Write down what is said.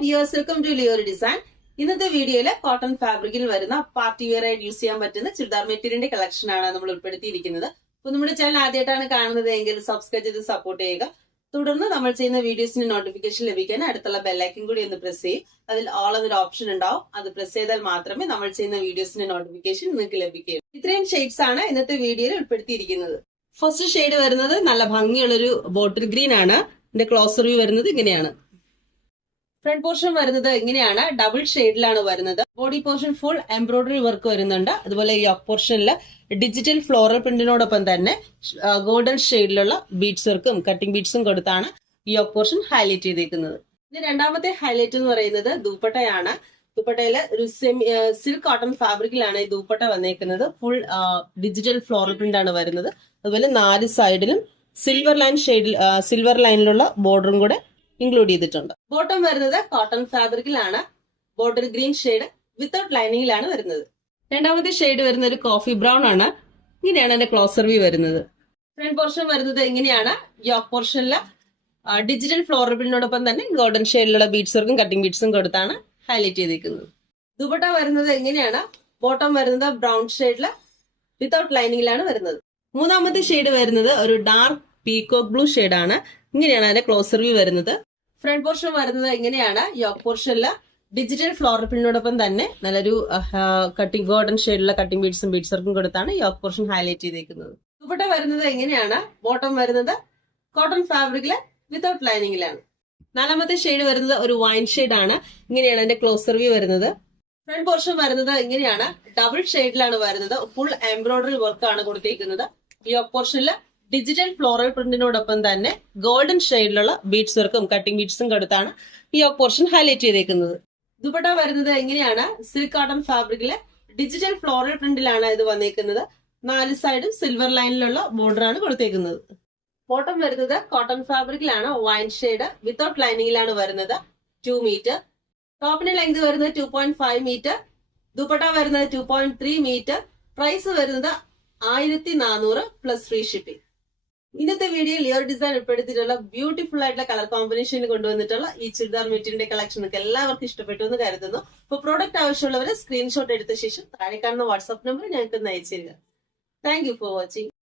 viewers, welcome to Lior Design. ഇന്നത്തെ വീഡിയോയില് cotton ഫാബ്രിക്കിൽ വരുന്ന പാർട്ടി വെയർ ആയിട്ട് യൂസ് ചെയ്യാൻ പറ്റുന്ന ചുരിദാർ മെറ്റീരിയലിന്റെ കളക്ഷൻ ആണ് നമ്മൾ ഉൾപ്പെടുത്തിയിരിക്കുന്നത്. അപ്പൊ നമ്മുടെ ചാനൽ ആദ്യമായിട്ടാണ് കാണുന്നത് എങ്കിൽ സബ്സ്ക്രൈബ് ചെയ്ത് സപ്പോർട്ട് ചെയ്യുക. തുടർന്ന് നമ്മൾ ചെയ്യുന്ന വീഡിയോസിന് നോട്ടിഫിക്കേഷൻ ലഭിക്കാൻ അടുത്തുള്ള ബെല്ലൈക്കൻ കൂടി ഒന്ന് പ്രസ് ചെയ്യും. അതിൽ ഓൾ എന്നൊരു ഓപ്ഷൻ ഉണ്ടാവും. അത് പ്രസ് ചെയ്താൽ മാത്രമേ നമ്മൾ ചെയ്യുന്ന വീഡിയോസിന്റെ നോട്ടിഫിക്കേഷൻ നിങ്ങൾക്ക് ലഭിക്കുകയുള്ളൂ. ഇത്രയും ഷെയ്ഡ്സ് ആണ് ഇന്നത്തെ വീഡിയോയിൽ ഉൾപ്പെടുത്തിയിരിക്കുന്നത്. ഫസ്റ്റ് ഷെയ്ഡ് വരുന്നത് നല്ല ഭംഗിയുള്ളൊരു ബോട്ടിൽ ഗ്രീൻ ആണ്. ഇതിന്റെ ക്ലോസർ വ്യൂ വരുന്നത് ഇങ്ങനെയാണ്. ഫ്രണ്ട് പോർഷൻ വരുന്നത് ഇങ്ങനെയാണ്, ഡബിൾ ഷെയ്ഡിലാണ് വരുന്നത്. Body portion full embroidery work വരുന്നുണ്ട്. അതുപോലെ ഈ യോക്ക് പോർഷനിൽ ഡിജിറ്റൽ ഫ്ലോറൽ പ്രിന്റിനോടൊപ്പം തന്നെ ഗോൾഡൻ ഷെയ്ഡിലുള്ള ബീഡ്സ് വർക്കും കട്ടിംഗ് ബീഡ്സും കൊടുത്താണ് ഈ യോക്ക് പോർഷൻ ഹൈലൈറ്റ് ചെയ്തേക്കുന്നത്. ഇനി രണ്ടാമത്തെ ഹൈലൈറ്റ് എന്ന് പറയുന്നത് ദുപ്പട്ടയാണ്. ദുപ്പട്ടയില് ഒരു സിൽക്ക് കോട്ടൺ ഫാബ്രിക്കിലാണ് ഈ ദുപ്പട്ട വന്നേക്കുന്നത്. ഫുൾ ഡിജിറ്റൽ ഫ്ലോറൽ പ്രിന്റ് ആണ് വരുന്നത്. അതുപോലെ 4 സൈഡിലും സിൽവർ ലൈനിലുള്ള ബോർഡറും കൂടെ ഇൻക്ലൂഡ് ചെയ്തിട്ടുണ്ട്. ബോട്ടം വരുന്നത് കോട്ടൺ ഫാബ്രിക്കിലാണ്. ബോർഡർ ഗ്രീൻ ഷെയ്ഡ് വിത്തൗട്ട് ലൈനിങ്ങിലാണ് വരുന്നത്. രണ്ടാമത്തെ ഷെയ്ഡ് വരുന്ന ഒരു കോഫി ബ്രൗൺ ആണ്. ഇങ്ങനെയാണ് എന്റെ ക്ലോസർ വ്യൂ വരുന്നത്. ഫ്രണ്ട് പോർഷൻ വരുന്നത് ഇങ്ങനെയാണ്. യോക്ക് പോർഷനില് ഡിജിറ്റൽ ഫ്ലോറൽ പ്രിന്റിനോടൊപ്പം തന്നെ ഗോൾഡൻ ഷെയ്ഡിലുള്ള ബീഡ്സ് വർക്കും കട്ടിംഗ് ബീഡ്സും കൊടുത്താണ് ഹൈലൈറ്റ് ചെയ്തിരിക്കുന്നത്. ദുപ്പട്ട വരുന്നത് ഇങ്ങനെയാണ്. ബോട്ടം വരുന്നത് ബ്രൗൺ ഷെയ്ഡില് വിത്തൗട്ട് ലൈനിങ്ങിലാണ് വരുന്നത്. മൂന്നാമത്തെ ഷെയ്ഡ് വരുന്നത് ഒരു ഡാർക്ക് പീകോക്ക് ബ്ലൂ ഷെയ്ഡാണ്. ഇങ്ങനെയാണ് അതിന്റെ ക്ലോസർ വ്യൂ വരുന്നത്. ഫ്രണ്ട് പോർഷൻ വരുന്നത് ഇങ്ങനെയാണ്. യോക്ക് പോർഷനില് ഡിജിറ്റൽ ഫ്ലോറൽ പ്രിന്റിനോടൊപ്പം തന്നെ നല്ലൊരു കട്ടിംഗ് ഗോൾഡൻ ഷെയ്ഡിലുള്ള കട്ടിംഗ് ബീഡ്സും ബീഡ്സ് വർക്കും കൊടുത്താണ് യോക്ക് പോർഷൻ ഹൈലൈറ്റ് ചെയ്തേക്കുന്നത്. ദുപ്പട്ട വരുന്നത് എങ്ങനെയാണ്. ബോട്ടം വരുന്നത് കോട്ടൺ ഫാബ്രിക്കില് വിത്തൗട്ട് ലൈനിങ്ങിലാണ്. നാലാമത്തെ ഷെയ്ഡ് വരുന്നത് ഒരു വൈൻ ഷെയ്ഡ് ആണ്. ഇങ്ങനെയാണ് അതിന്റെ ക്ലോസർ വ്യൂ വരുന്നത്. ഫ്രണ്ട് പോർഷൻ വരുന്നത് ഇങ്ങനെയാണ്. ഡബിൾ ഷെയ്ഡിലാണ് വരുന്നത്. ഫുൾ എംബ്രോയിഡറി വർക്കാണ് കൊടുത്തിരിക്കുന്നത്. യോക്ക് പോർഷനില് ഡിജിറ്റൽ ഫ്ലോറൽ പ്രിന്റിനോടൊപ്പം തന്നെ ഗോൾഡൻ ഷെയ്ഡിലുള്ള ബീഡ്സ് വർക്കും കട്ടിംഗ് ബീഡ്സും കൊടുത്താണ് ഈ യോക്ക് പോർഷൻ ഹൈലൈറ്റ് ചെയ്തേക്കുന്നത്. ദുപ്പട്ട വരുന്നത് എങ്ങനെയാണ്. സിൽക്ക് കോട്ടൺ ഫാബ്രിക്കില് ഡിജിറ്റൽ ഫ്ലോറൽ പ്രിന്റിലാണ് ഇത് വന്നേക്കുന്നത്. 4 സൈഡും സിൽവർ ലൈനിലുള്ള ബോർഡറാണ് കൊടുത്തേക്കുന്നത്. ബോട്ടം വരുന്നത് കോട്ടൺ ഫാബ്രിക്കിലാണ്. വൈൻ ഷെയ്ഡ് വിത്തൗട്ട് ലൈനിങ്ങിലാണ് വരുന്നത്. 2 മീറ്റർ. ടോപ്പിന്റെ ലെങ്ത് വരുന്നത് 2.5 മീറ്റർ. ദുപ്പട്ട വരുന്നത് 2.3 മീറ്റർ. പ്രൈസ് വരുന്നത് 1400 പ്ലസ് ഫ്രീ ഷിപ്പിംഗ്. ഇന്നത്തെ വീഡിയോ ലിയോർ ഡിസൈൻ ഉൾപ്പെടുത്തിയിട്ടുള്ള ബ്യൂട്ടിഫുൾ ആയിട്ടുള്ള കളർ കോമ്പിനേഷനിൽ കൊണ്ടുവന്നിട്ടുള്ള ഈ ചുരിദാർ മെറ്റീരിയലിന്റെ കളക്ഷൻ ഒക്കെ എല്ലാവർക്കും ഇഷ്ടപ്പെട്ടു എന്ന് കരുതുന്നു. അപ്പോൾ പ്രോഡക്റ്റ് ആവശ്യമുള്ളവരെ സ്ക്രീൻഷോട്ട് എടുത്ത ശേഷം താഴെ കാണുന്ന വാട്സ്ആപ്പ് നമ്പർ ഞങ്ങൾക്ക് അയച്ചു തരിക. Thank you for watching.